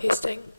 Tasting.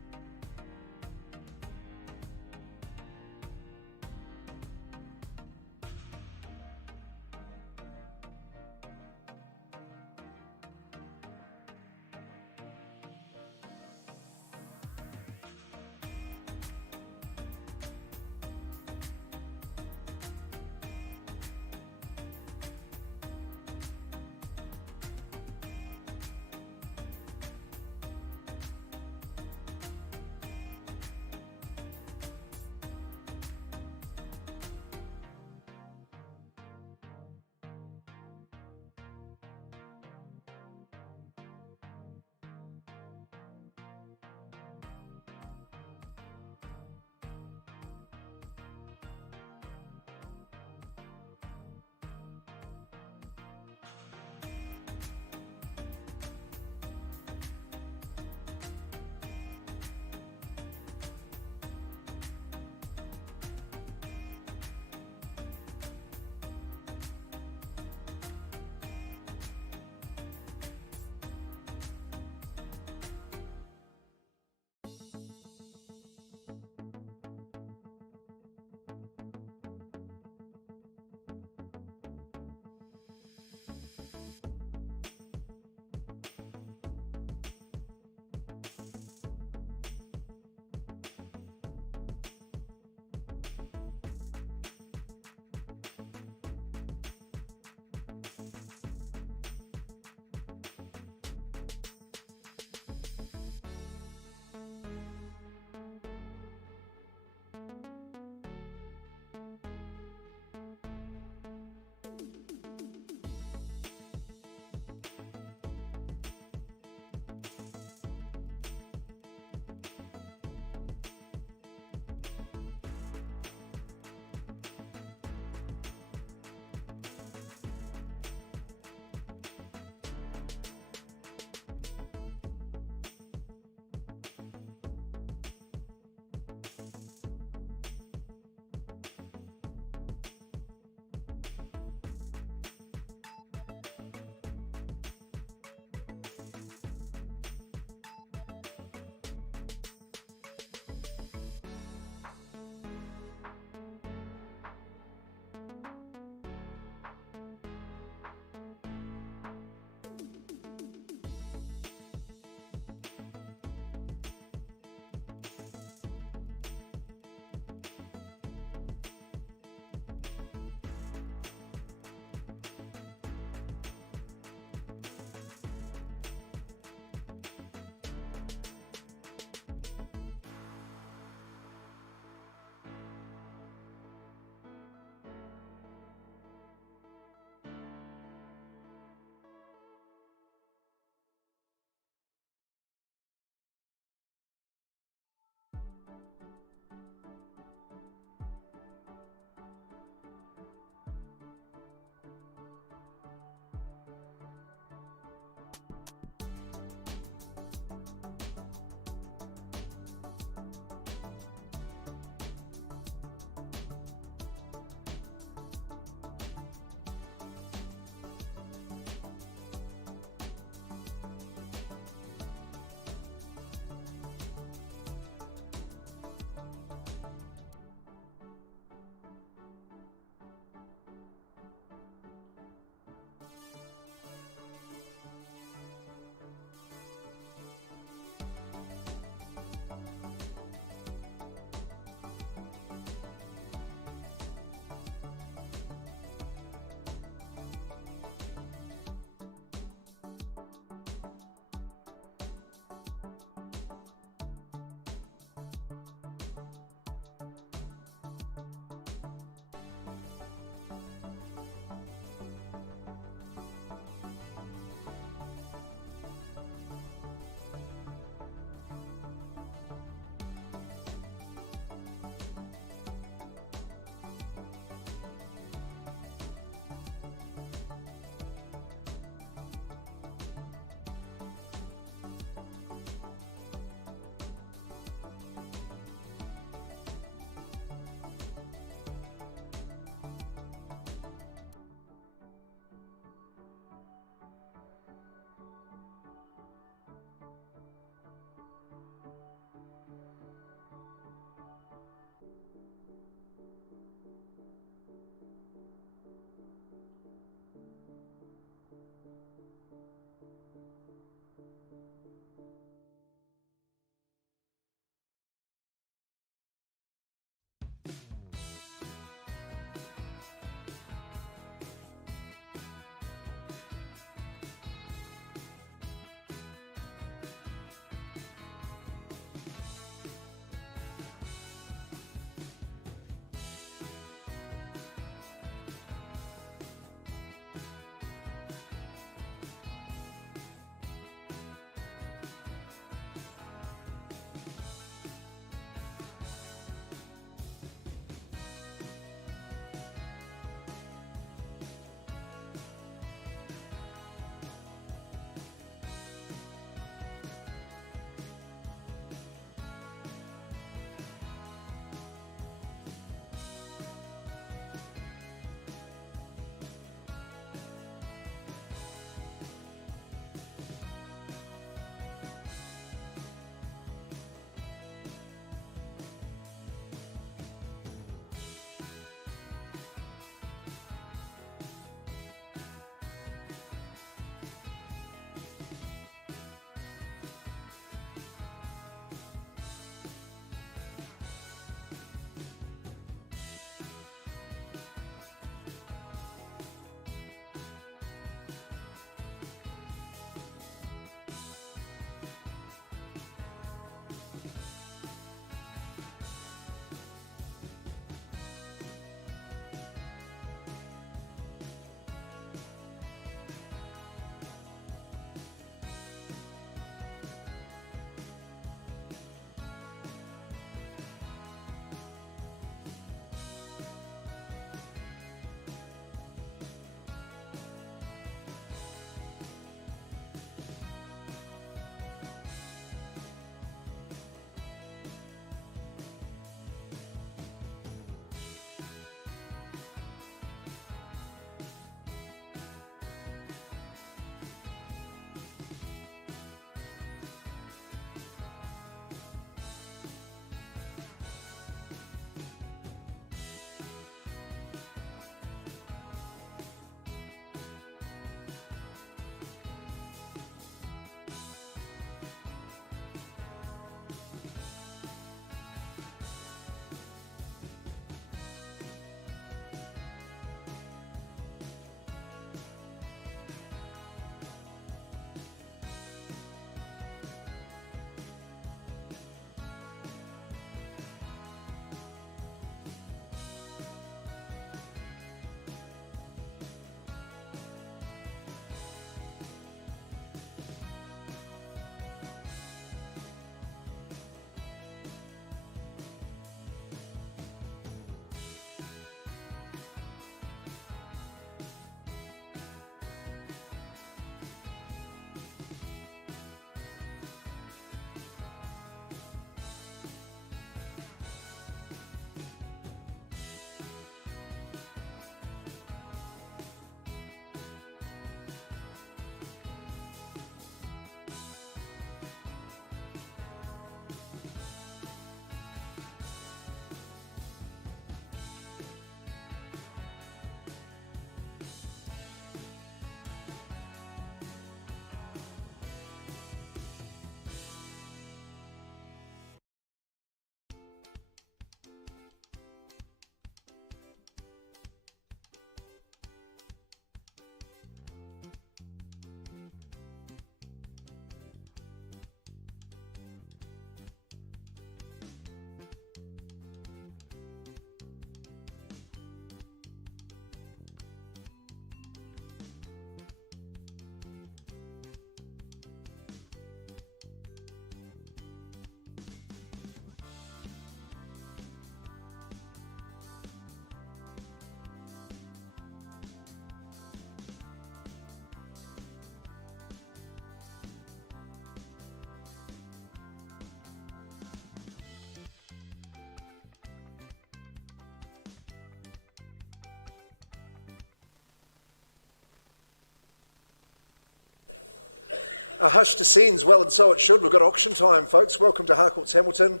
A hush to scenes, well, and so it should. We've got auction time, folks. Welcome to Harcourts Hamilton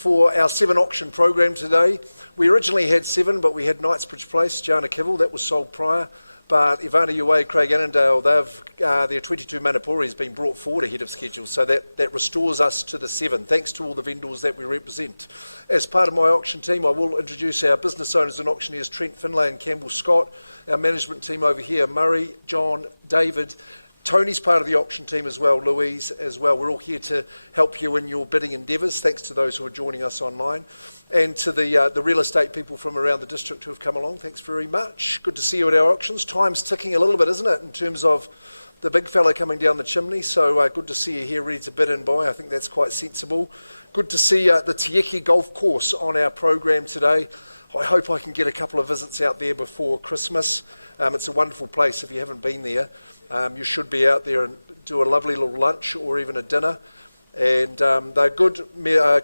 for our 7 auction program today. We originally had 7, but we had Knightsbridge Place, Jana Kivil, that was sold prior. But Ivana Uwe, Craig Annandale, their 22 Manapuri has been brought forward ahead of schedule, so that restores us to the 7, thanks to all the vendors that we represent. As part of my auction team, I will introduce our business owners and auctioneers, Trent Finlay and Campbell Scott, our management team over here, Murray, John, David. Tony's part of the auction team as well, Louise as well. We're all here to help you in your bidding endeavours, thanks to those who are joining us online. And to the real estate people from around the district who have come along, thanks very much. Good to see you at our auctions. Time's ticking a little bit, isn't it, in terms of the big fella coming down the chimney. So good to see you here ready to bid and buy. I think that's quite sensible. Good to see the Tieki Golf Course on our program today. I hope I can get a couple of visits out there before Christmas. It's a wonderful place if you haven't been there. You should be out there and do a lovely little lunch or even a dinner. And they're good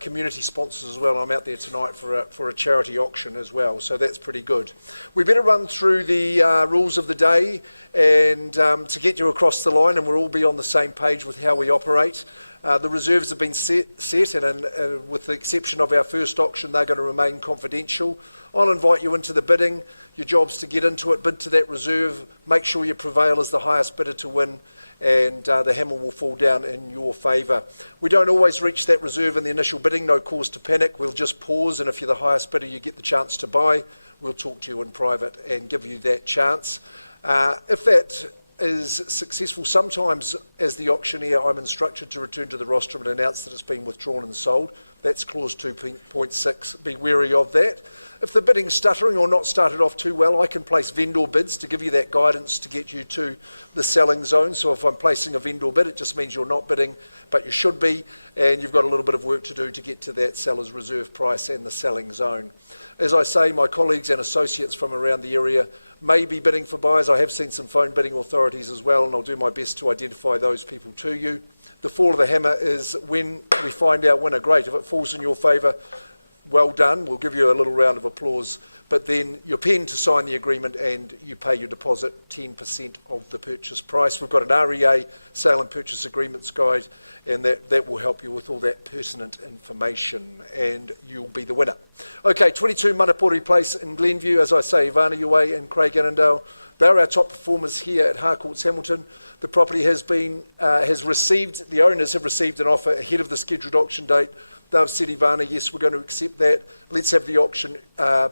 community sponsors as well. I'm out there tonight for a charity auction as well, so that's pretty good. We better run through the rules of the day and to get you across the line, and we'll all be on the same page with how we operate. The reserves have been set and with the exception of our first auction, they're going to remain confidential. I'll invite you into the bidding. Your job's to get into it, bid to that reserve, make sure you prevail as the highest bidder to win, and the hammer will fall down in your favour. We don't always reach that reserve in the initial bidding, no cause to panic. We'll just pause, and if you're the highest bidder, you get the chance to buy. We'll talk to you in private and give you that chance. If that is successful, sometimes as the auctioneer I'm instructed to return to the rostrum and announce that it's been withdrawn and sold. That's clause 2.6, be wary of that. If the bidding's stuttering or not started off too well, I can place vendor bids to give you that guidance to get you to the selling zone. So if I'm placing a vendor bid, it just means you're not bidding, but you should be, and you've got a little bit of work to do to get to that seller's reserve price and the selling zone. As I say, my colleagues and associates from around the area may be bidding for buyers. I have seen some phone bidding authorities as well, and I'll do my best to identify those people to you. The fall of the hammer is when we find our winner. Great. If it falls in your favour, well done. We'll give you a little round of applause. But then you're penned to sign the agreement and you pay your deposit, 10% of the purchase price. We've got an REA, Sale and Purchase Agreements Guide, and that will help you with all that pertinent information, and you'll be the winner. Okay, 22 Manapuri Place in Glenview. As I say, Ivana Uwe and Craig Annandale, they're our top performers here at Harcourts Hamilton. The property the owners have received an offer ahead of the scheduled auction date. They've said, Ivana, yes, we're going to accept that. Let's have the auction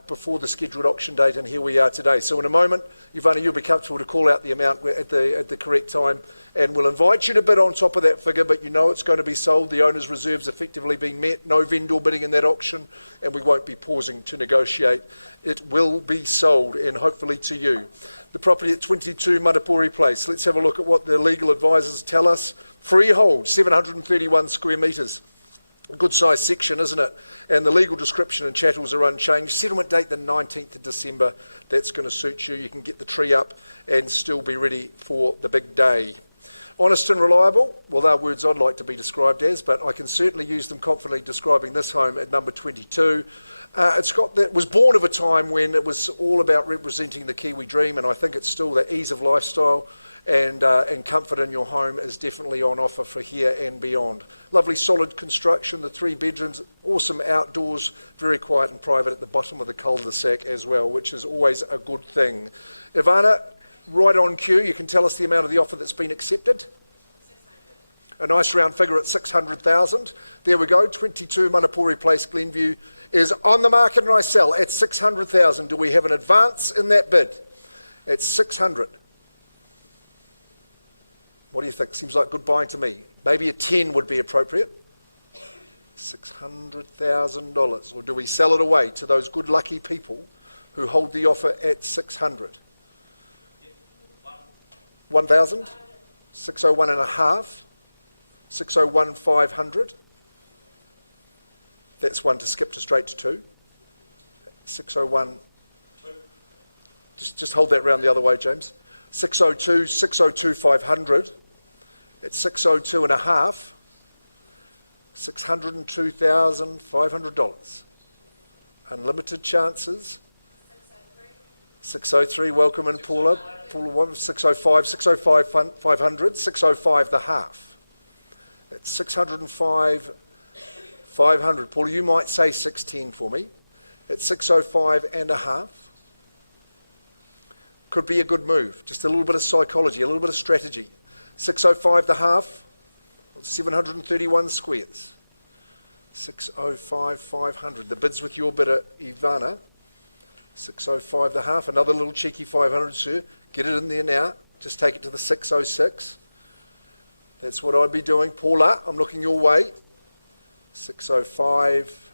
before the scheduled auction date, and here we are today. So in a moment, Ivana, you'll be comfortable to call out the amount at the correct time, and we'll invite you to bid on top of that figure, but you know it's going to be sold. The owner's reserves effectively being met, no vendor bidding in that auction, and we won't be pausing to negotiate. It will be sold, and hopefully to you. The property at 22 Manapuri Place. Let's have a look at what the legal advisors tell us. Freehold, 731 square metres. A good sized section, isn't it? And the legal description and chattels are unchanged. Settlement date the 19th of December. That's going to suit you. You can get the tree up and still be ready for the big day. Honest and reliable, well, they're words I'd like to be described as, but I can certainly use them confidently describing this home at number 22. It was born of a time when it was all about representing the Kiwi dream, and I think it's still the ease of lifestyle and comfort in your home is definitely on offer for here and beyond. Lovely solid construction, the 3 bedrooms, awesome outdoors, very quiet and private at the bottom of the cul-de-sac as well, which is always a good thing. Ivana, right on cue, you can tell us the amount of the offer that's been accepted. A nice round figure at 600,000. There we go, 22 Manapuri Place, Glenview is on the market, and I sell at 600,000. Do we have an advance in that bid? At 600. What do you think? Seems like good buying to me. Maybe a 10 would be appropriate. $600,000. Or do we sell it away to those good lucky people who hold the offer at 600? 1,000? 601 and a half? 601 500? That's one to skip to straight to 2. 601. Just hold that round the other way, James. 602, 602 500. At 602 and a half, $602,500. Unlimited chances. 603, welcome in Paula. Paula 605, 605 500, 605 the half. At 605 500. Paul, you might say 610 for me. At 605 and a half. Could be a good move. Just a little bit of psychology, a little bit of strategy. 605 the half, 731 squares. 605, 500. The bid's with your bidder, Ivana. 605 the half. Another little cheeky 500, sir. Get it in there now. Just take it to the 606. That's what I'd be doing. Paula, I'm looking your way. 605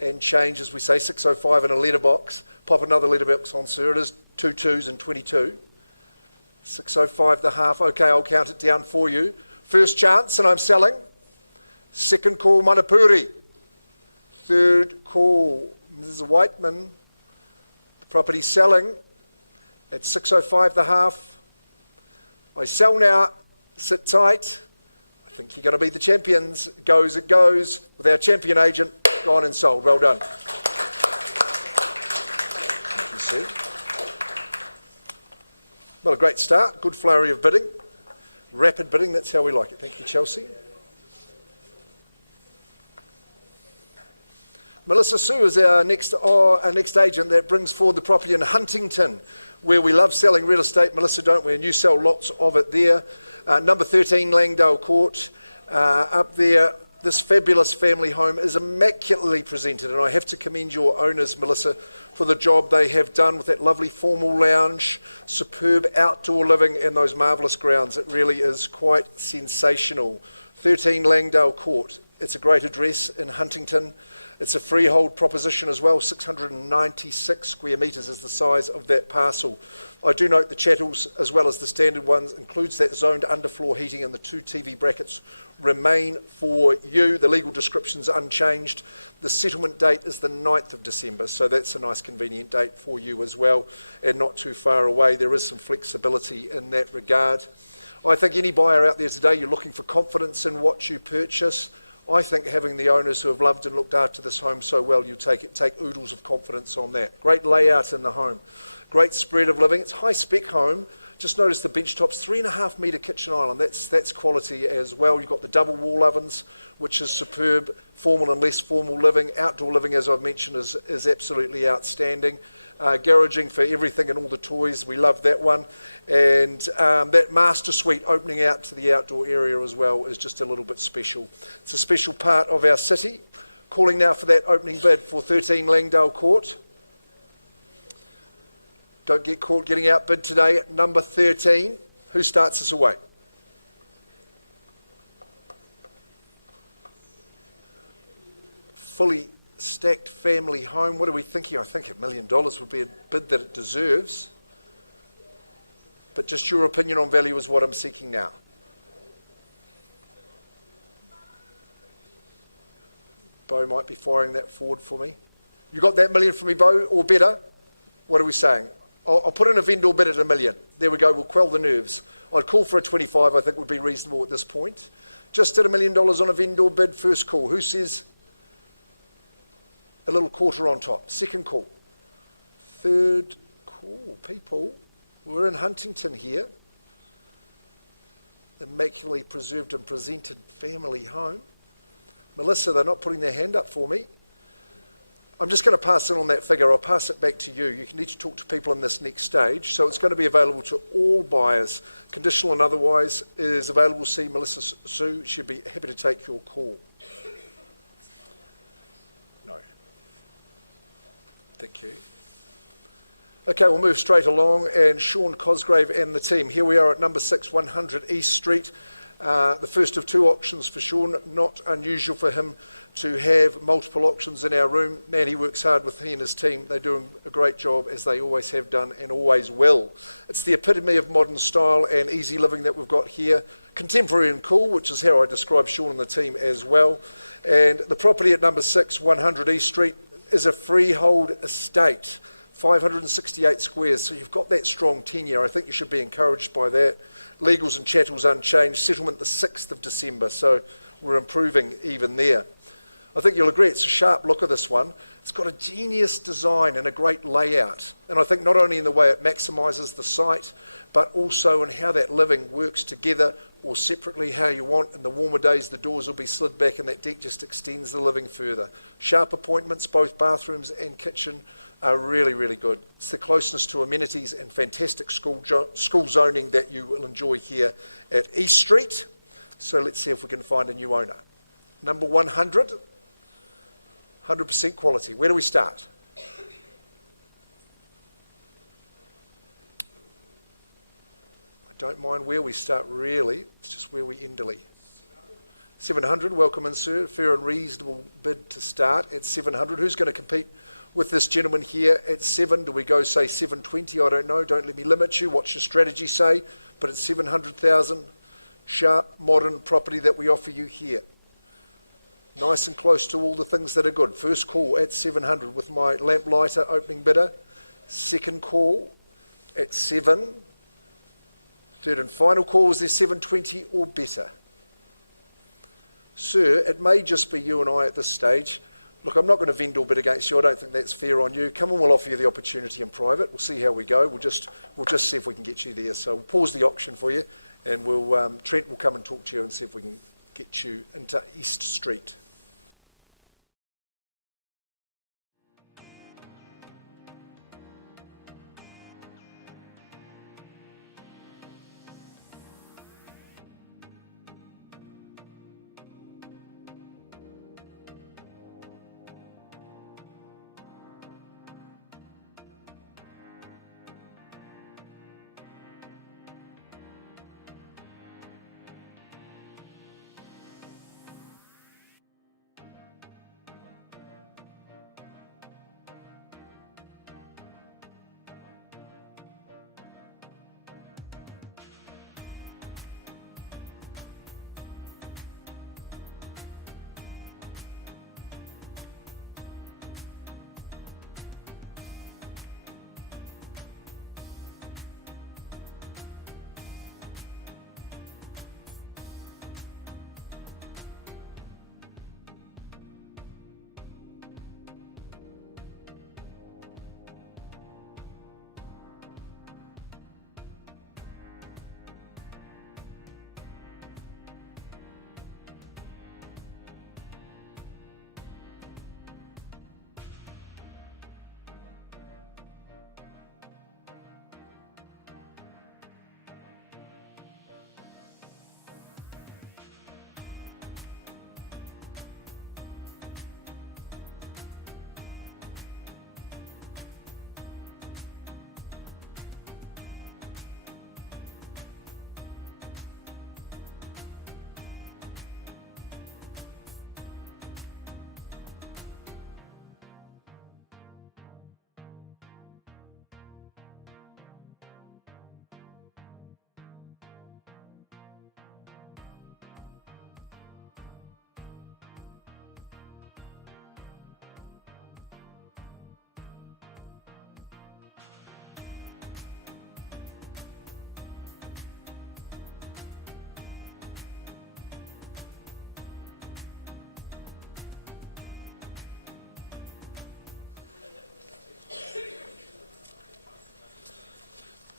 and change, as we say, 605 in a letterbox. Pop another letterbox on, sir. It is 2 2s and 22. 605 the half. Okay, I'll count it down for you. First chance, and I'm selling. Second call, Manapuri. Third call, Mrs. Whiteman. The property selling at 605 the half. I sell now. Sit tight. I think you're going to be the champions. It goes. With our champion agent, gone and sold. Well done. Thank you, Sue. Well, a great start. Good flurry of bidding. Rapid bidding, that's how we like it. Thank you, Chelsea. Melissa Sue is our next agent that brings forward the property in Huntington, where we love selling real estate, Melissa, don't we? And you sell lots of it there. Number 13, Langdale Court. Up there, this fabulous family home is immaculately presented, and I have to commend your owners, Melissa, for the job they have done with that lovely formal lounge, superb outdoor living, and those marvellous grounds. It really is quite sensational. 13 Langdale Court. It's a great address in Huntington. It's a freehold proposition as well. 696 square metres is the size of that parcel. I do note the chattels, as well as the standard ones, includes that zoned underfloor heating, and the 2 TV brackets remain for you. The legal description's unchanged. The settlement date is the 9th of December, so that's a nice convenient date for you as well, and not too far away. There is some flexibility in that regard. I think any buyer out there today, you're looking for confidence in what you purchase. I think having the owners who have loved and looked after this home so well, you take oodles of confidence on that. Great layout in the home. Great spread of living. It's a high-spec home. Just notice the bench tops, 3.5 metre kitchen island. That's quality as well. You've got the double wall ovens, which is superb. Formal and less formal living. Outdoor living, as I've mentioned, is absolutely outstanding. Garaging for everything and all the toys. We love that one. And that master suite opening out to the outdoor area as well is just a little bit special. It's a special part of our city. Calling now for that opening bid for 13 Langdale Court. Don't get caught getting outbid today at number 13. Who starts us away? Fully stacked family home. What are we thinking? I think $1 million would be a bid that it deserves. But just your opinion on value is what I'm seeking now. Bo might be firing that forward for me. You got that $1 million for me, Bo, or better? What are we saying? I'll put in a vendor bid at $1 million. There we go, we'll quell the nerves. I'd call for a 25, I think would be reasonable at this point. Just at $1 million on a vendor bid, first call. Who says a little quarter on top? Second call. Third call. People, we're in Huntington here. Immaculately preserved and presented family home. Melissa, they're not putting their hand up for me. I'm just going to pass in on that figure. I'll pass it back to you. You can need to talk to people in this next stage. So it's going to be available to all buyers, conditional and otherwise. It is available. See Melissa Sue. She'd be happy to take your call. No. Thank you. Okay, we'll move straight along. And Sean Cosgrave and the team. Here we are at number 6, 100 East Street. The first of 2 auctions for Sean. Not unusual for him to have multiple auctions in our room. Man, he works hard with he and his team. They're doing a great job, as they always have done and always will. It's the epitome of modern style and easy living that we've got here. Contemporary and cool, which is how I describe Sean and the team as well. And the property at number 6, 100 East Street, is a freehold estate, 568 squares. So you've got that strong tenure. I think you should be encouraged by that. Legals and chattels unchanged. Settlement the 6th of December. So we're improving even there. I think you'll agree it's a sharp look of this one. It's got a genius design and a great layout. And I think not only in the way it maximises the site, but also in how that living works together or separately, how you want. In the warmer days, the doors will be slid back and that deck just extends the living further. Sharp appointments, both bathrooms and kitchen are really, really good. It's the closeness to amenities and fantastic school zoning that you will enjoy here at East Street. So let's see if we can find a new owner. Number 100, 100% quality. Where do we start? I don't mind where we start really, it's just where we endily. 700, welcome in sir, fair and reasonable bid to start at 700. Who's going to compete with this gentleman here at 7? Do we go say 720? I don't know, don't let me limit you. What's your strategy say? But it's 700,000, sharp, modern property that we offer you here. Nice and close to all the things that are good. First call at 700 with my lamplighter opening bidder. Second call at 7. Third and final call, is there 720 or better? Sir, it may just be you and I at this stage. Look, I'm not going to vendor bid against you. I don't think that's fair on you. Come on, we'll offer you the opportunity in private. We'll see how we go. We'll just see if we can get you there. So we'll pause the auction for you, and Trent will come and talk to you and see if we can get you into East Street.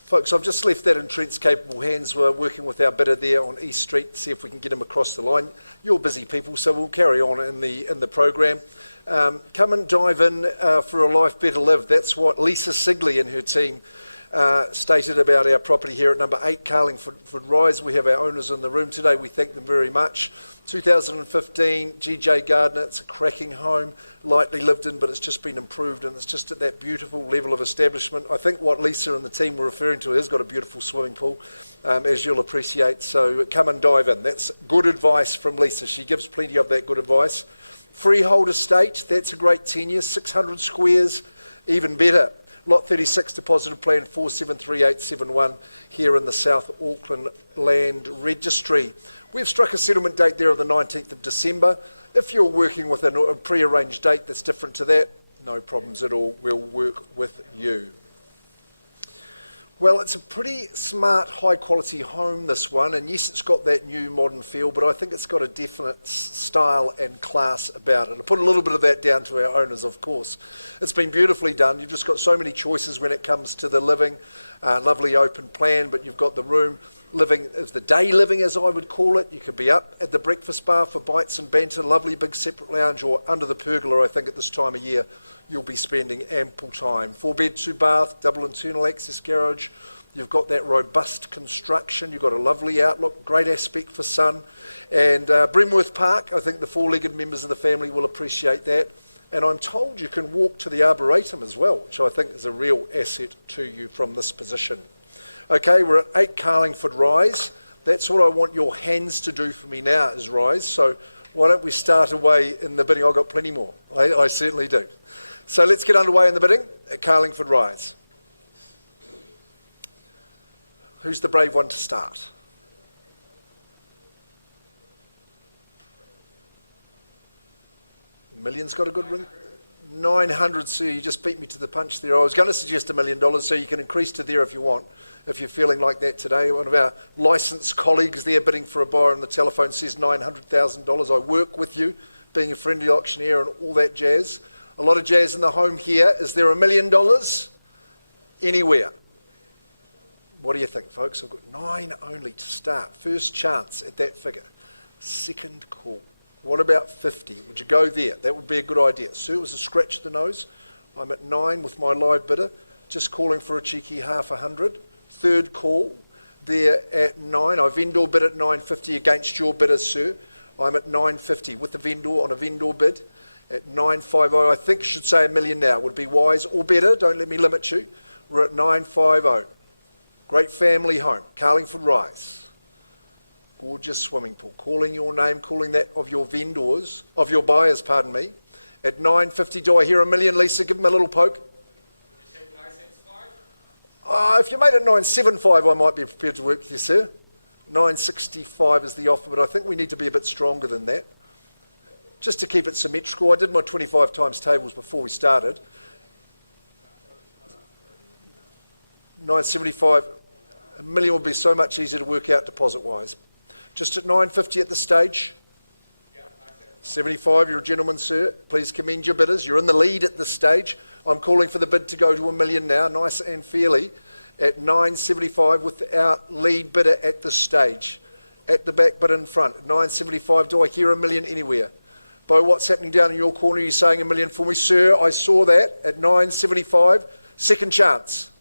Folks, I've just left that in Trent's capable hands. We're working with our bidder there on East Street to see if we can get him across the line. You're busy people, so we'll carry on in the program. Come and dive in for a life better lived. That's what Lisa Sigley and her team stated about our property here at number 8 Carlingford Rise. We have our owners in the room today. We thank them very much. 2015, GJ Gardner. It's a cracking home, lightly lived in, but it's just been improved, and it's just at that beautiful level of establishment. I think what Lisa and the team were referring to has got a beautiful swimming pool, as you'll appreciate. So come and dive in. That's good advice from Lisa. She gives plenty of that good advice. Freehold estate, that's a great tenure, 600 squares, even better. Lot 36 deposited plan 473871 here in the South Auckland Land Registry. We've struck a settlement date there of the 19th of December. If you're working with a pre-arranged date that's different to that, no problems at all. We'll work with you. Well, it's a pretty smart, high-quality home, this one, and yes, it's got that new modern feel, but I think it's got a definite style and class about it. I put a little bit of that down to our owners, of course. It's been beautifully done. You've just got so many choices when it comes to the living. Lovely open plan, but you've got the room living, the day living as I would call it. You could be up at the breakfast bar for bites and banter, lovely big separate lounge, or under the pergola. I think at this time of year you'll be spending ample time. 4-bed, 2-bath, double internal access garage. You've got that robust construction. You've got a lovely outlook, great aspect for sun. And Bremworth Park, I think the 4-legged members of the family will appreciate that. And I'm told you can walk to the Arboretum as well, which I think is a real asset to you from this position. Okay, we're at 8 Carlingford Rise. That's what I want your hands to do for me now, is rise. So why don't we start away in the bidding? I've got plenty more. I certainly do. So let's get underway in the bidding at Carlingford Rise. Who's the brave one to start? Million's got a good ring. 900, sir, you just beat me to the punch there. I was going to suggest $1 million, so you can increase to there if you want, if you're feeling like that today. One of our licensed colleagues there bidding for a buyer on the telephone says $900,000. I work with you, being a friendly auctioneer and all that jazz. A lot of jazz in the home here. Is there $1 million? Anywhere? What do you think, folks? I've got 9 only to start. First chance at that figure. Second call. What about 50? Would you go there? That would be a good idea. Sir, it was a scratch of the nose. I'm at 9 with my live bidder, just calling for a cheeky half 100. Third call, there at 9. I vendor bid at 950 against your bidder, sir. I'm at 950 with the vendor on a vendor bid at 950. I think you should say $1 million now. Would be wise or better. Don't let me limit you. We're at 950. Great family home, Carlingford Rise. Gorgeous swimming pool. Calling your name, calling that of your vendors, of your buyers, pardon me. At 950, do I hear $1 million, Lisa? Give them a little poke. You said 975? If you made it 975, I might be prepared to work with you, sir. 965 is the offer, but I think we need to be a bit stronger than that. Just to keep it symmetrical, I did my 25 times tables before we started. 975, $1 million would be so much easier to work out deposit-wise. Just at 950 at this stage. 75, you're a gentleman, sir. Please commend your bidders. You're in the lead at this stage. I'm calling for the bid to go to $1 million now, nice and fairly, at 975 with our lead bidder at this stage. At the back but in front, at 975, do I hear $1 million anywhere? Bo, what's happening down in your corner? Are you saying $1 million for me? Sir, I saw that at 975. Second chance.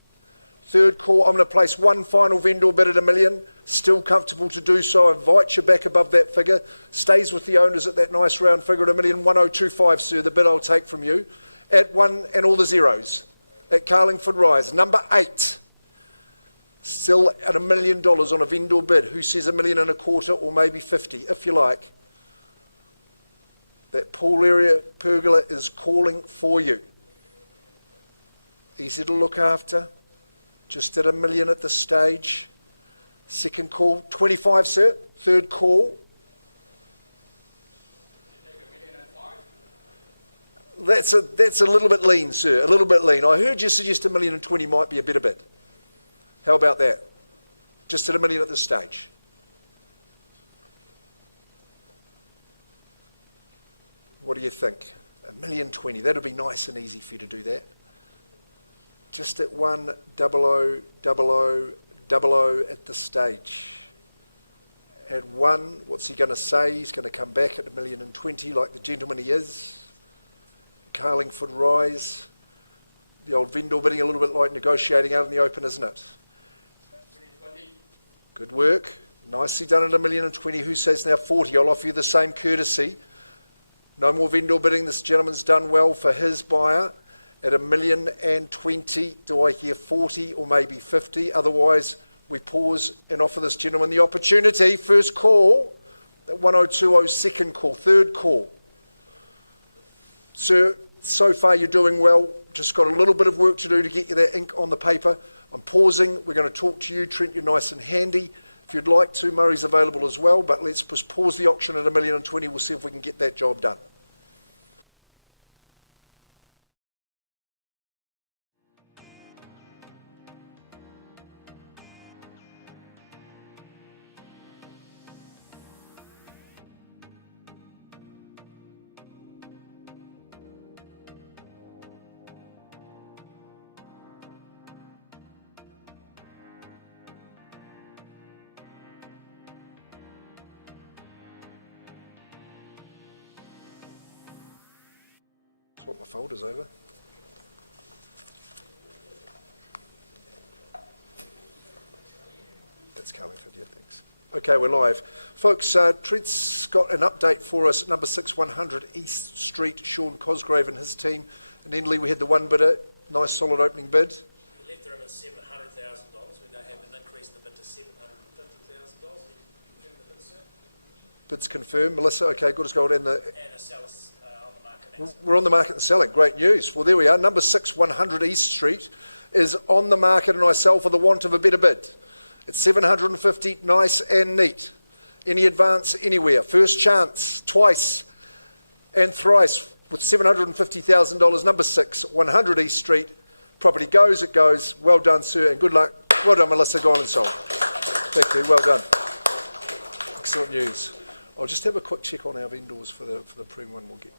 Third call, I'm going to place one final vendor bid at $1 million. Still comfortable to do so. I invite you back above that figure. Stays with the owners at that nice round figure at $1 million. 1025, sir, the bid I'll take from you. At 1 and all the zeros. At Carlingford Rise. Number 8. Still at $1 million on a vendor bid. Who says $1.25 million or maybe 50, if you like. That pool area pergola is calling for you. Easy to look after. Just at $1 million at this stage. Second call, 25, sir. Third call. That's a little bit lean, sir. A little bit lean. I heard you suggest $1.20 million might be a better bid. How about that? Just at $1 million at this stage. What do you think? $1.20 million. That'd be nice and easy for you to do that. Just at 10000 at this stage. At 1, what's he going to say? He's going to come back at $1.20 million like the gentleman he is. Carlingford Rise. The old vendor bidding, a little bit like negotiating out in the open, isn't it? 2020. Good work. Nicely done at $1.20 million. Who says now 40? I'll offer you the same courtesy. No more vendor bidding. This gentleman's done well for his buyer. At $1.20 million, do I hear 40 or maybe 50? Otherwise, we pause and offer this gentleman the opportunity. First call, at 1020, second call, third call. Sir, so far you're doing well. Just got a little bit of work to do to get you that ink on the paper. I'm pausing. We're going to talk to you. Trent, you're nice and handy. If you'd like to, Murray's available as well, but let's just pause the auction at $1.20 million. We'll see if we can get that job done. swap my folders over. That's Carlingford, yeah, thanks. Okay, we're live. Folks, Trent's got an update for us. Number 6, 100 East Street, Sean Cosgrave and his team. And Endley, we had the one bidder. Nice solid opening bid. We left the room at $700,000. We now have an increase in the bid to $750,000. Confirm the bid, sir? Bids confirmed. Melissa, okay, good as gold. And And a seller's on the market. we're on the market and selling. Great news. Well, there we are. Number 6, 100 East Street is on the market, and I sell for the want of a better bid. It's 750, nice and neat. Any advance anywhere. First chance, twice and thrice with $750,000. Number 6, 100 East Street. Property goes, it goes. Well done, sir, and good luck. Well done, Melissa. Gone and sold. Thank you. Well done. Excellent news. I'll just have a quick check on our vendors for the premium one we'll get.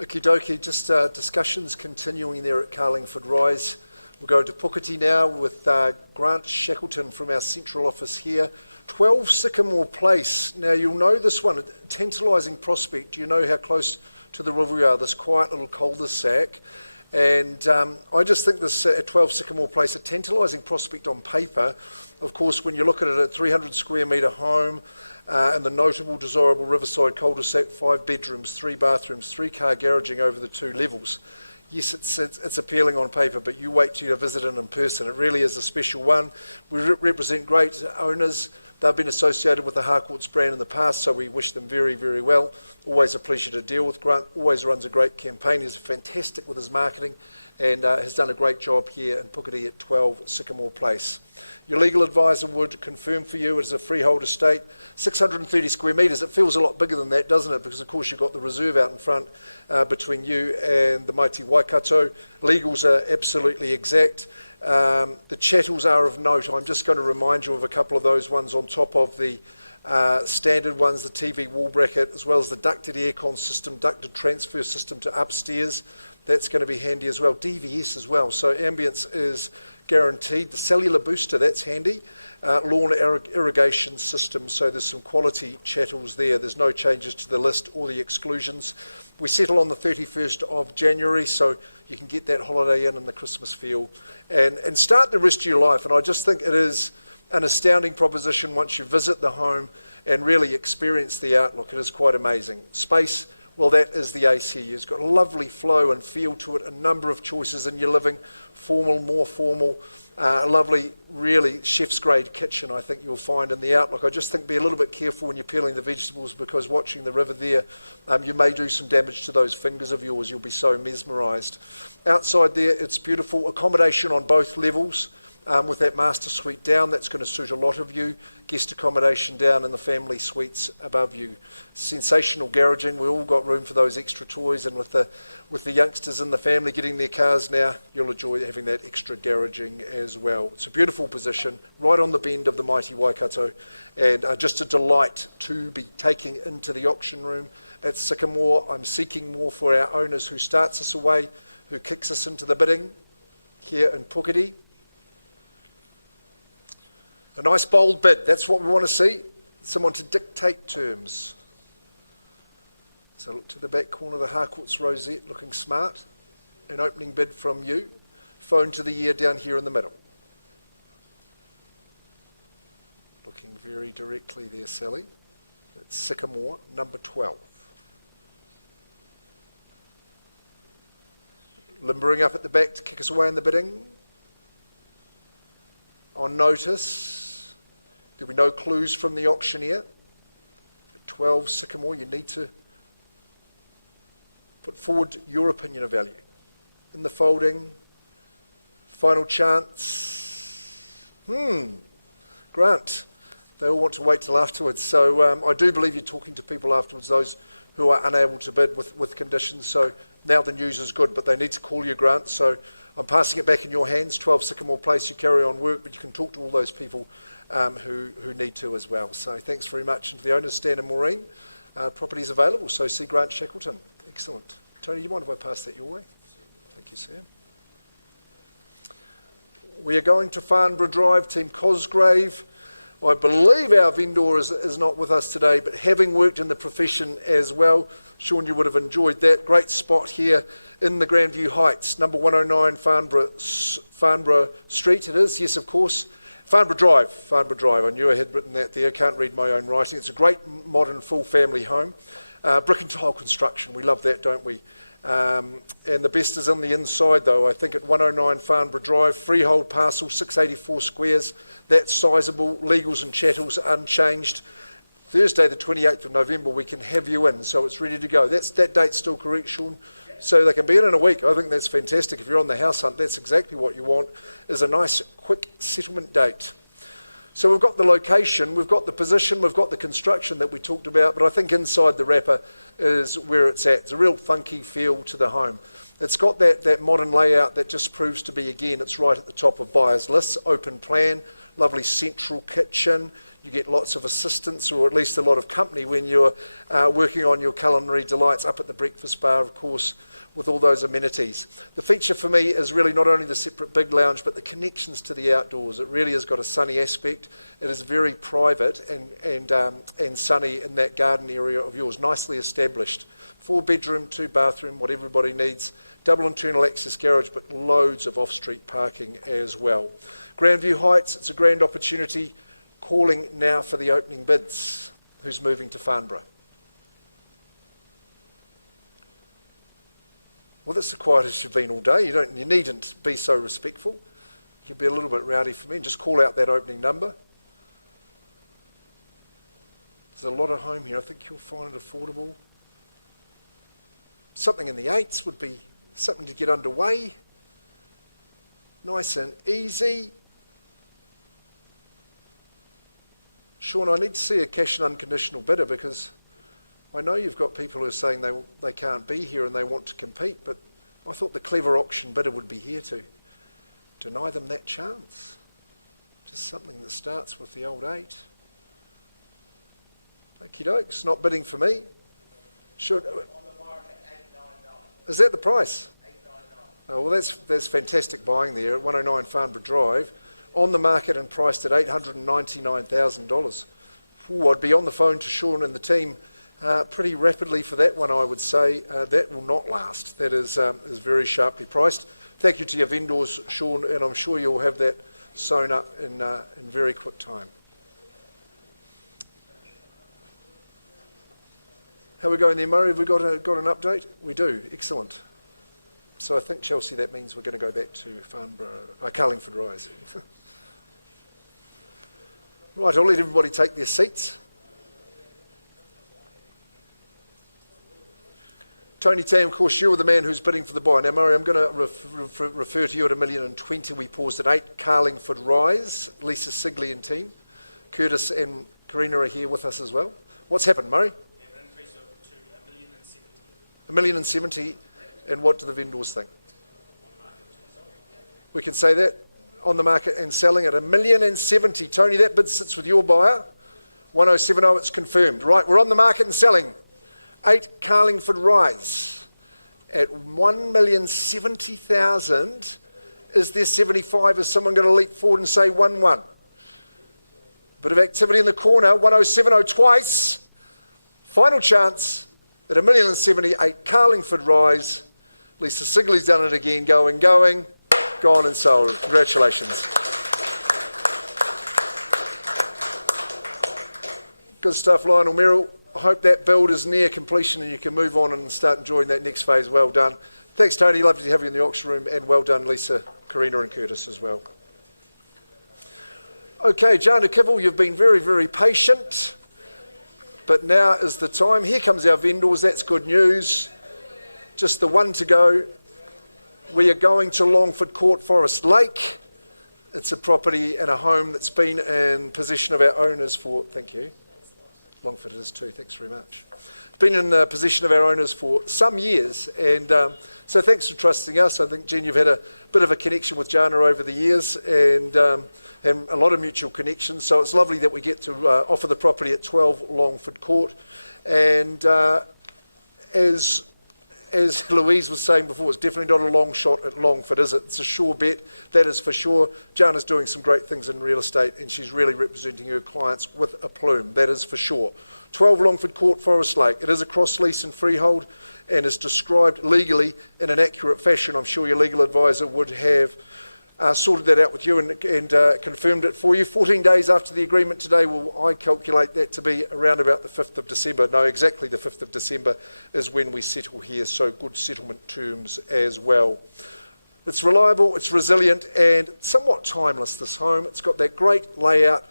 Okie dokie, just discussions continuing there at Carlingford Rise. We'll go to Puketi now with Grant Shackleton from our central office here. 12 Sycamore Place. Now you'll know this one, a tantalising prospect. You know how close to the river we are, this quiet little cul-de-sac. And I just think this at 12 Sycamore Place, a tantalising prospect on paper. Of course, when you look at it, a 300 square metre home, and the notable, desirable Riverside cul-de-sac, 5 bedrooms, 3 bathrooms, 3-car garaging over the 2 levels. Yes, it's appealing on paper, but you wait till you visit it in person. It really is a special one. We represent great owners. They've been associated with the Harcourts brand in the past, so we wish them very, very well. Always a pleasure to deal with. Grant always runs a great campaign. He's fantastic with his marketing and has done a great job here in Puketi at 12 Sycamore Place. Your legal advisor would confirm for you it is a freehold estate, 630 square metres. It feels a lot bigger than that, doesn't it? Because, of course, you've got the reserve out in front between you and the mighty Waikato. Legals are absolutely exact. The chattels are of note. I'm just going to remind you of a couple of those ones on top of the standard ones, the TV wall bracket, as well as the ducted aircon system, ducted transfer system to upstairs. That's going to be handy as well. DVS as well, so ambience is guaranteed. The cellular booster, that's handy. Lawn irrigation system, so there's some quality chattels there. There's no changes to the list or the exclusions. We settle on the 31st of January, so you can get that holiday in and the Christmas feel and start the rest of your life. And I just think it is an astounding proposition once you visit the home and really experience the outlook. It is quite amazing. Space, well, that is the ace here. It's got a lovely flow and feel to it, a number of choices in your living, formal, more formal, a lovely, really chef's grade kitchen, I think you'll find in the outlook. I just think be a little bit careful when you're peeling the vegetables, because watching the river there, you may do some damage to those fingers of yours. You'll be so mesmerised. Outside there, it's beautiful. Accommodation on both levels. With that master suite down, that's going to suit a lot of you. Guest accommodation down and the family suites above you. Sensational garaging. We've all got room for those extra toys, and with the youngsters in the family getting their cars now, you'll enjoy having that extra garaging as well. It's a beautiful position, right on the bend of the mighty Waikato, and just a delight to be taking into the auction room at Sycamore. I'm seeking more for our owners who starts us away, who kicks us into the bidding here in Puketi. A nice bold bid, that's what we want to see. Someone to dictate terms. So look to the back corner of the Harcourt's rosette, looking smart. An opening bid from you. Phone to the year down here in the middle. Looking very directly there, Sally. That's Sycamore, number 12. Limbering up at the back to kick us away in the bidding. On notice. There'll be no clues from the auctioneer. At 12 Sycamore, you need to put forward your opinion of value. In the folding, final chance. Grant. They all want to wait till afterwards. So I do believe you're talking to people afterwards, those who are unable to bid with conditions. So now the news is good, but they need to call you, Grant. So I'm passing it back in your hands. 12 Sycamore Place, you carry on work, but you can talk to all those people who need to as well. So thanks very much. And to the owners, Stan and Maureen, properties available. So see Grant Shackleton. Excellent. Tony, do you mind if I pass that your way? Thank you, sir. We are going to Farnborough Drive, Team Cosgrave. I believe our vendor is not with us today, but having worked in the profession as well, Sean, you would have enjoyed that. Great spot here in the Grandview Heights, number 109 Farnborough Street it is, yes of course. Farnborough Drive. I knew I had written that there. Can't read my own writing. It's a great modern full family home. Brick and tile construction. We love that, don't we? And the best is on the inside though. I think at 109 Farnborough Drive, freehold parcel, 684 squares. That's sizable. Legals and chattels unchanged. Thursday the 28th of November we can have you in, so it's ready to go. That date's still correct, Sean? So they can be in a week. I think that's fantastic. If you're on the house hunt, that's exactly what you want, is a nice quick settlement date. So we've got the location, we've got the position, we've got the construction that we talked about, but I think inside the wrapper is where it's at. It's a real funky feel to the home. It's got that modern layout that just proves to be, again, it's right at the top of buyers' lists. Open plan, lovely central kitchen. You get lots of assistance, or at least a lot of company when you're working on your culinary delights up at the breakfast bar, of course, with all those amenities. The feature for me is really not only the separate big lounge, but the connections to the outdoors. It really has got a sunny aspect. It is very private and sunny in that garden area of yours, nicely established. 4-bedroom, 2-bathroom, what everybody needs. Double internal access garage, but loads of off-street parking as well. Grandview Heights, it's a grand opportunity. Calling now for the opening bids. Who's moving to Farnborough? Well, that's the quietest you've been all day. You needn't be so respectful. You can be a little bit rowdy for me and just call out that opening number. There's a lot of home here. I think you'll find it affordable. Something in the 8s would be something to get underway. Nice and easy. Sean, I need to see a cash and unconditional bidder, because I know you've got people who are saying they can't be here and they want to compete, but I thought the clever auction bidder would be here to deny them that chance. Just something that starts with the old 8. Okie dokes, not bidding for me. Should, On the market, $899. is that the price? Oh, well, that's fantastic buying there at 109 Farnborough Drive, on the market and priced at $899,000. I'd be on the phone to Sean and the team pretty rapidly for that one, I would say. That will not last. That is very sharply priced. Thank you to your vendors, Sean, and I'm sure you'll have that sewn up in very quick time. How are we going there, Murray? Have we got an update? We do. Excellent. So I think, Chelsea, that means we're going to go back to Carlingford Rise. Right, I'll let everybody take their seats. Tony Tam, of course, you're the man who's bidding for the buy. Now, Murray, I'm going to refer to you at $1,020,000. We paused at 8. Carlingford Rise, Lisa Sigley and team. Curtis and Karina are here with us as well. What's happened, Murray? We have an increase to $1,070,000. And what do the vendors think? We can say that on the market and selling at $1,070,000. Tony, that bid sits with your buyer. 1070, it's confirmed. Right, we're on the market and selling. 8 Carlingford Rise at $1,070,000. Is there 75? Is someone going to leap forward and say 1-1? Bit of activity in the corner. 1070 twice. Final chance at $1,070,000. 8 Carlingford Rise. Lisa Sigley's done it again. Going. Gone and sold. Congratulations. Good stuff, Lionel Merrill. I hope that build is near completion and you can move on and start enjoying that next phase. Well done. Thanks, Tony. Lovely to have you in the auction room. And well done, Lisa, Karina and Curtis as well. Okay, Jana Kibble, you've been very, very patient. But now is the time. Here comes our vendors. That's good news. Just the one to go. We are going to Longford Court, Forest Lake. It's a property and a home that's been in possession of our owners for, thank you. Longford it is too, thanks very much. It's been in the possession of our owners for some years, and so thanks for trusting us. I think, Jen, you've had a bit of a connection with Jana over the years, and a lot of mutual connections, so it's lovely that we get to offer the property at 12 Longford Court. And as Louise was saying before, it's definitely not a long shot at Longford, is it? It's a sure bet, that is for sure. Jana's doing some great things in real estate and she's really representing her clients with a plume, that is for sure. 12 Longford Court, Forest Lake. It is a cross lease and freehold and is described legally in an accurate fashion. I'm sure your legal advisor would have sorted that out with you and confirmed it for you. 14 days after the agreement today, I calculate that to be around about the 5th of December. No, exactly the 5th of December is when we settle here, so good settlement terms as well. It's reliable, it's resilient, and somewhat timeless, this home. It's got that great layout,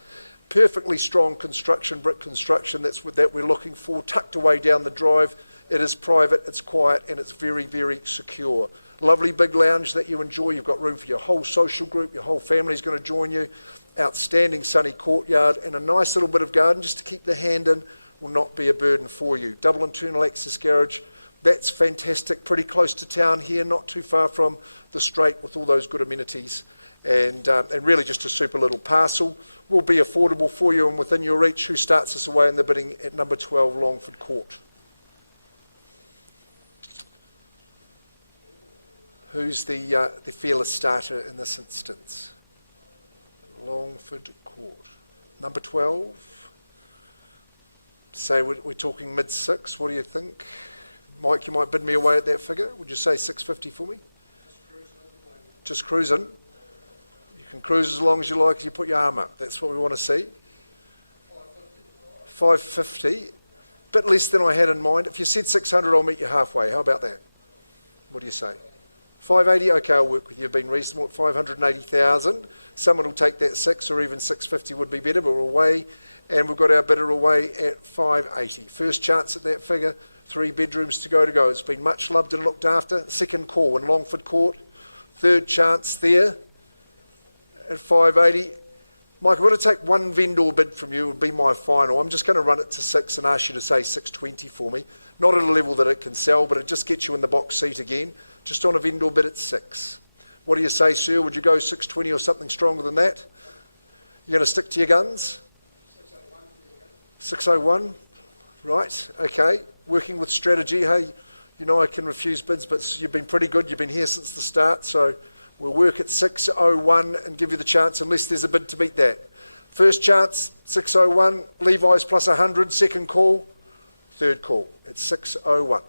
perfectly strong construction, brick construction that we're looking for, tucked away down the drive. It is private, it's quiet, and it's very, very secure. Lovely big lounge that you enjoy. You've got room for your whole social group. Your whole family's going to join you. Outstanding sunny courtyard and a nice little bit of garden just to keep the hand in. Will not be a burden for you. Double internal access garage. That's fantastic. Pretty close to town here, not too far from the straight with all those good amenities. And really just a super little parcel. Will be affordable for you and within your reach. Who starts us away in the bidding at number 12 Longford Court? Who's the fearless starter in this instance? Longford Court. Number 12. Say we're talking mid-6. What do you think? Mike, you might bid me away at that figure. Would you say 650 for me? Just cruising. You can cruise as long as you like as you put your arm up. That's what we want to see. 550. Bit less than I had in mind. If you said 600, I'll meet you halfway. How about that? What do you say? 580, okay, I'll work with you. You've been reasonable at 580,000. Someone will take that 6 or even 650 would be better, but we're away. And we've got our bidder away at 580. First chance at that figure, 3 bedrooms to go. It's been much loved and looked after. Second call in Longford Court. Third chance there at 580. Mike, I'm going to take one vendor bid from you. It would be my final. I'm just going to run it to 6 and ask you to say 620 for me. Not at a level that it can sell, but it just gets you in the box seat again. Just on a vendor bid at 6. What do you say, sir? Would you go 620 or something stronger than that? You're going to stick to your guns? 601. Right, okay. Working with strategy. Hey, You know I can refuse bids, but you've been pretty good. You've been here since the start, so we'll work at 601 and give you the chance unless there's a bid to beat that. First chance, 601, Levi's plus 100, second call, third call at 601.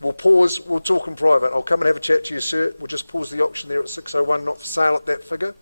We'll pause, we'll talk in private. I'll come and have a chat to you, sir. We'll just pause the auction there at 601, not for sale at that figure.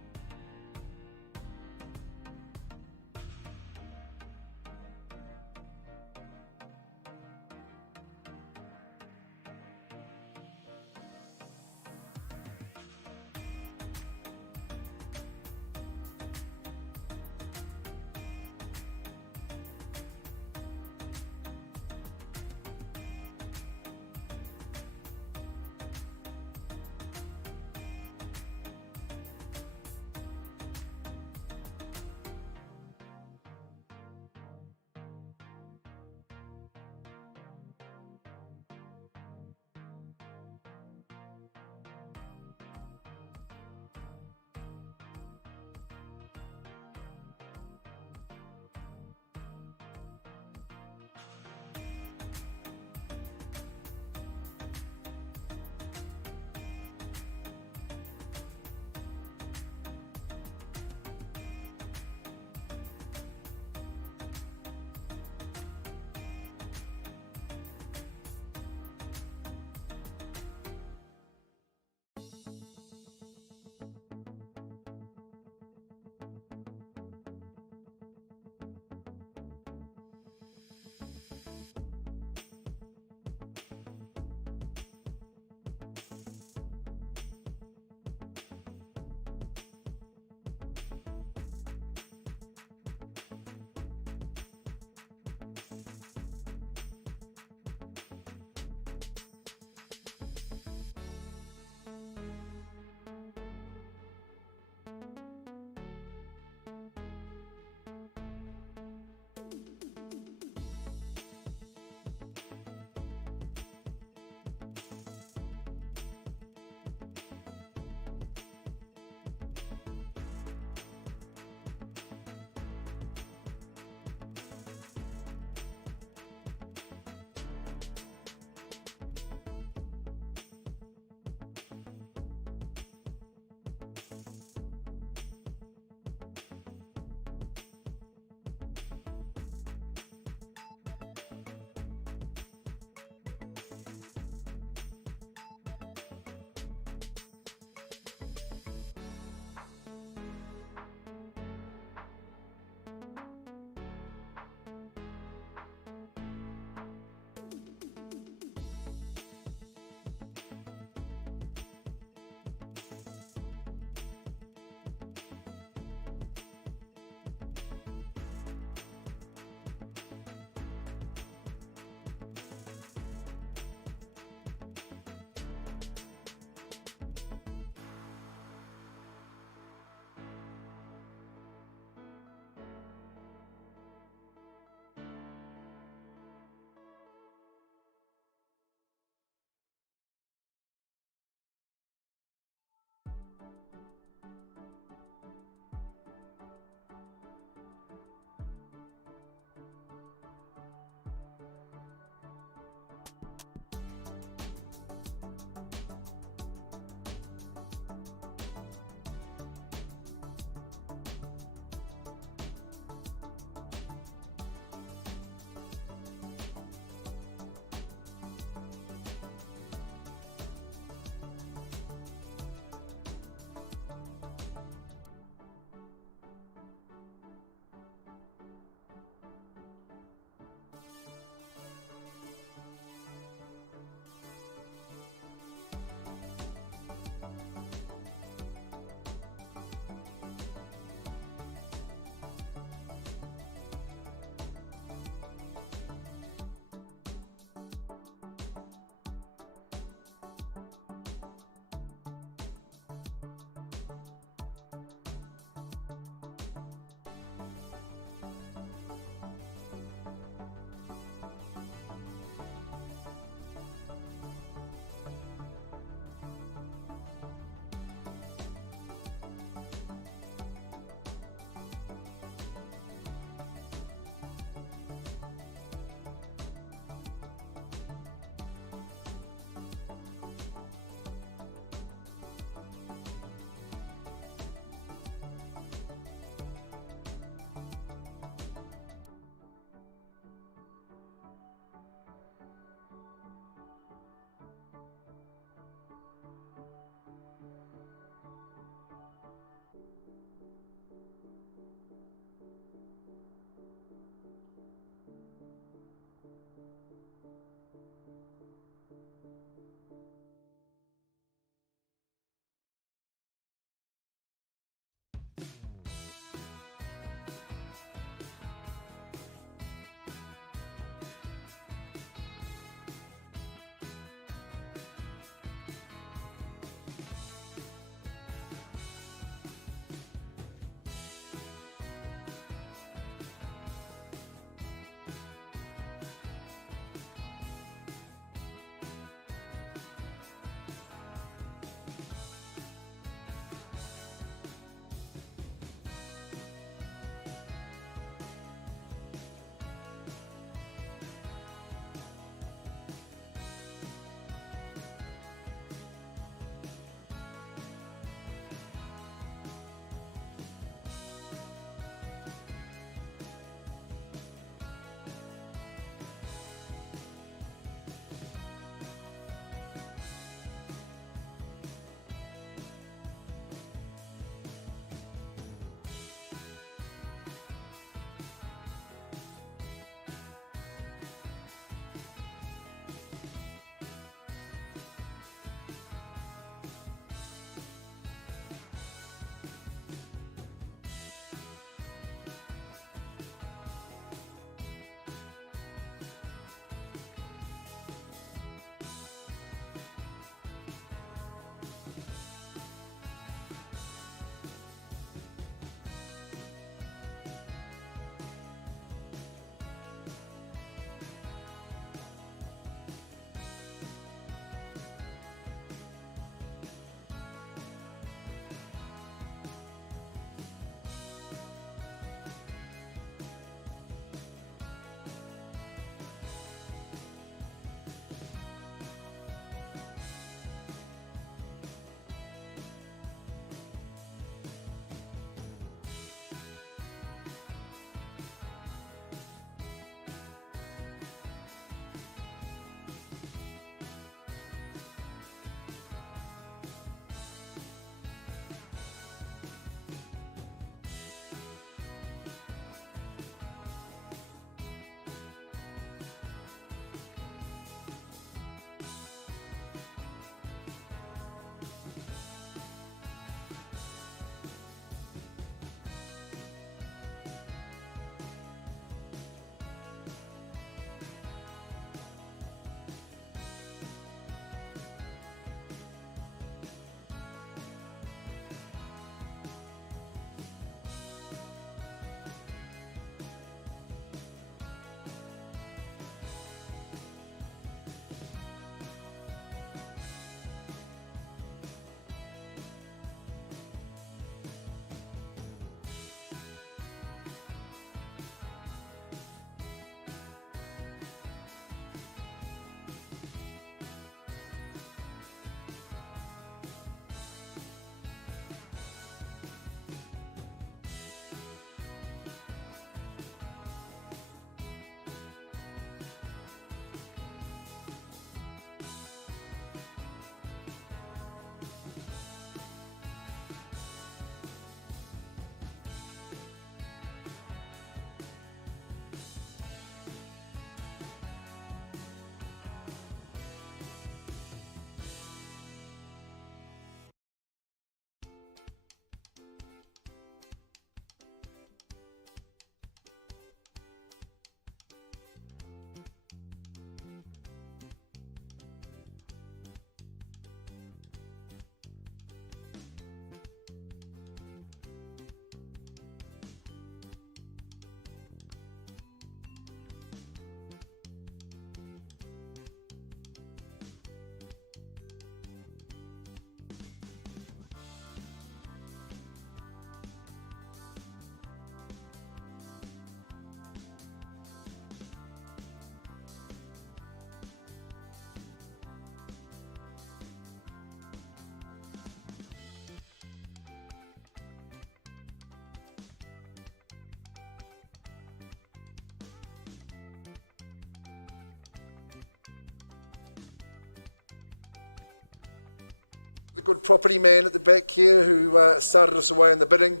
The good property man at the back here who started us away in the bidding.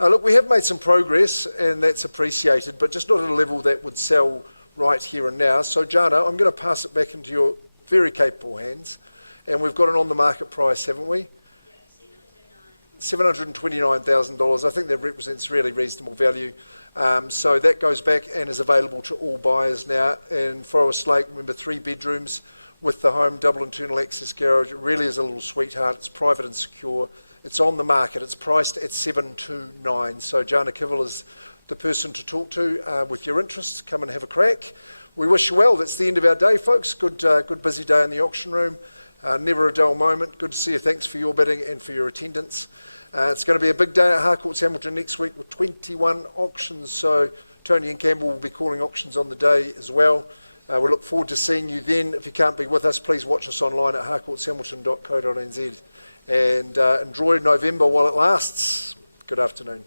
Look, we have made some progress and that's appreciated, but just not at a level that would sell right here and now. So Jana, I'm going to pass it back into your very capable hands. And we've got an on-the-market price, haven't we? $729,000. I think that represents really reasonable value. So that goes back and is available to all buyers now. In Forest Lake, remember, 3 bedrooms with the home, double internal access garage. It really is a little sweetheart. It's private and secure. It's on the market. It's priced at $729,000. So Jana Kivell is the person to talk to with your interests. Come and have a crack. We wish you well. That's the end of our day, folks. Good busy day in the auction room. Never a dull moment. Good to see you. Thanks for your bidding and for your attendance. It's going to be a big day at Harcourts Hamilton next week with 21 auctions. So Tony and Campbell will be calling auctions on the day as well. We look forward to seeing you then. If you can't be with us, please watch us online at harcourtshamilton.co.nz and enjoy November while it lasts. Good afternoon.